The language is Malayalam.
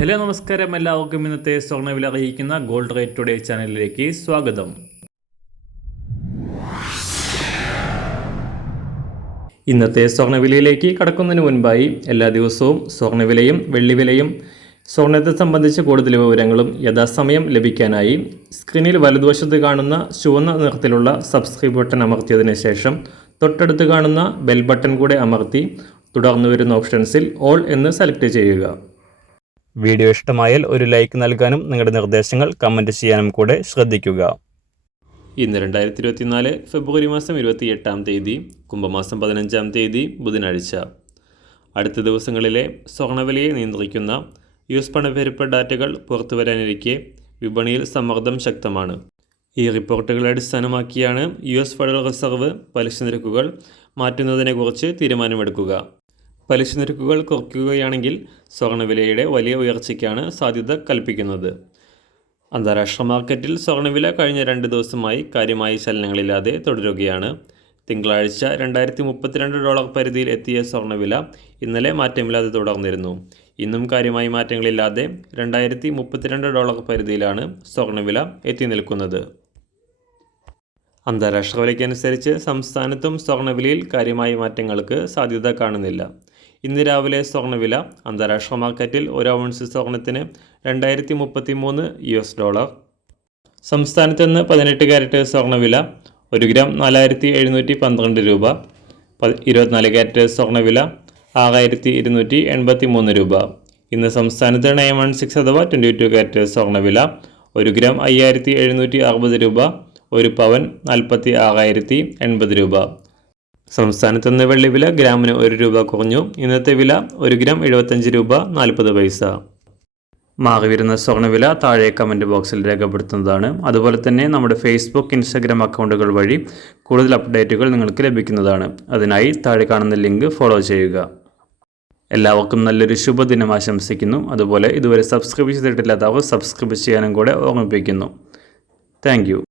ഹലോ നമസ്കാരം, എല്ലാവർക്കും ഇന്നത്തെ സ്വർണ്ണവില അറിയിക്കുന്ന ഗോൾഡ് റേറ്റ് ടുഡേ ചാനലിലേക്ക് സ്വാഗതം. ഇന്നത്തെ സ്വർണ്ണവിലയിലേക്ക് കടക്കുന്നതിന് മുൻപായി എല്ലാ ദിവസവും സ്വർണ്ണവിലയും വെള്ളിവിലയും സ്വർണ്ണത്തെ സംബന്ധിച്ച് കൂടുതൽ വിവരങ്ങളും യഥാസമയം ലഭിക്കാനായി സ്ക്രീനിൽ വലതുവശത്ത് കാണുന്ന ചുവന്ന നിറത്തിലുള്ള സബ്സ്ക്രൈബ് ബട്ടൺ അമർത്തിയതിനു ശേഷം തൊട്ടടുത്ത് കാണുന്ന ബെൽ ബട്ടൺ കൂടെ അമർത്തി തുടർന്ന് വരുന്ന ഓപ്ഷൻസിൽ ഓൾ എന്ന് സെലക്ട് ചെയ്യുക. വീഡിയോ ഇഷ്ടമായാൽ ഒരു ലൈക്ക് നൽകാനും നിങ്ങളുടെ നിർദ്ദേശങ്ങൾ കമൻറ്റ് ചെയ്യാനും കൂടെ ശ്രദ്ധിക്കുക. ഇന്ന് 2024 ഫെബ്രുവരി മാസം 28-ാം തീയതി, കുംഭമാസം 15-ാം തീയതി ബുധനാഴ്ച. അടുത്ത ദിവസങ്ങളിലെ സ്വർണ്ണവിലയെ നിയന്ത്രിക്കുന്ന US പണപ്പെരുപ്പ ഡാറ്റകൾ പുറത്തുവരാനിരിക്കെ വിപണിയിൽ സമ്മർദ്ദം ശക്തമാണ്. ഈ റിപ്പോർട്ടുകളെ അടിസ്ഥാനമാക്കിയാണ് US ഫെഡറൽ റിസർവ് പലിശ നിരക്കുകൾ മാറ്റുന്നതിനെക്കുറിച്ച് തീരുമാനമെടുക്കുക. പലിശ നിരക്കുകൾ കുറയ്ക്കുകയാണെങ്കിൽ സ്വർണ്ണവിലയുടെ വലിയ ഉയർച്ചയ്ക്കാണ് സാധ്യത കൽപ്പിക്കുന്നത്. അന്താരാഷ്ട്ര മാർക്കറ്റിൽ സ്വർണ്ണവില കഴിഞ്ഞ 2 ദിവസമായി കാര്യമായ ചലനങ്ങളില്ലാതെ തുടരുകയാണ്. തിങ്കളാഴ്ച $2032 പരിധിയിൽ എത്തിയ സ്വർണ്ണവില ഇന്നലെ മാറ്റമില്ലാതെ തുടർന്നിരുന്നു. ഇന്നും കാര്യമായ മാറ്റങ്ങളില്ലാതെ $2032 പരിധിയിലാണ് സ്വർണ്ണവില എത്തി നിൽക്കുന്നത്. അന്താരാഷ്ട്ര വിലയ്ക്കനുസരിച്ച് സംസ്ഥാനത്തും സ്വർണ്ണവിലയിൽ കാര്യമായ മാറ്റങ്ങൾക്ക് സാധ്യത കാണുന്നില്ല. ഇന്ന് രാവിലെ സ്വർണ്ണവില അന്താരാഷ്ട്ര മാർക്കറ്റിൽ 1 ഔൺസ് സ്വർണ്ണത്തിന് $2033. സംസ്ഥാനത്ത് നിന്ന് 18 കാരറ്റ് സ്വർണ്ണവില 1 ഗ്രാം 4712 രൂപ. 24 കാരറ്റ് സ്വർണ്ണവില 6283 രൂപ. ഇന്ന് സംസ്ഥാനത്ത് 916 അഥവാ 22 കാരറ്റ് സ്വർണ്ണവില 1 ഗ്രാം 5760 രൂപ. 1 പവൻ 46,080 രൂപ. സംസ്ഥാനത്ത് നിന്ന് വെള്ളിവില ഗ്രാമിന് 1 രൂപ കുറഞ്ഞു. ഇന്നത്തെ വില 1 ഗ്രാം 75 രൂപ 40 പൈസ. മാറിവരുന്ന സ്വർണ്ണവില താഴെ കമൻറ്റ് ബോക്സിൽ രേഖപ്പെടുത്തുന്നതാണ്. അതുപോലെ തന്നെ നമ്മുടെ ഫേസ്ബുക്ക്, ഇൻസ്റ്റാഗ്രാം അക്കൗണ്ടുകൾ വഴി കൂടുതൽ അപ്ഡേറ്റുകൾ നിങ്ങൾക്ക് ലഭിക്കുന്നതാണ്. അതിനായി താഴെ കാണുന്ന ലിങ്ക് ഫോളോ ചെയ്യുക. എല്ലാവർക്കും നല്ലൊരു ശുഭദിനം ആശംസിക്കുന്നു. അതുപോലെ ഇതുവരെ സബ്സ്ക്രൈബ് ചെയ്തിട്ടില്ലാത്തവർ സബ്സ്ക്രൈബ് ചെയ്യാനും കൂടെ ഓർമ്മിപ്പിക്കുന്നു. Thank you.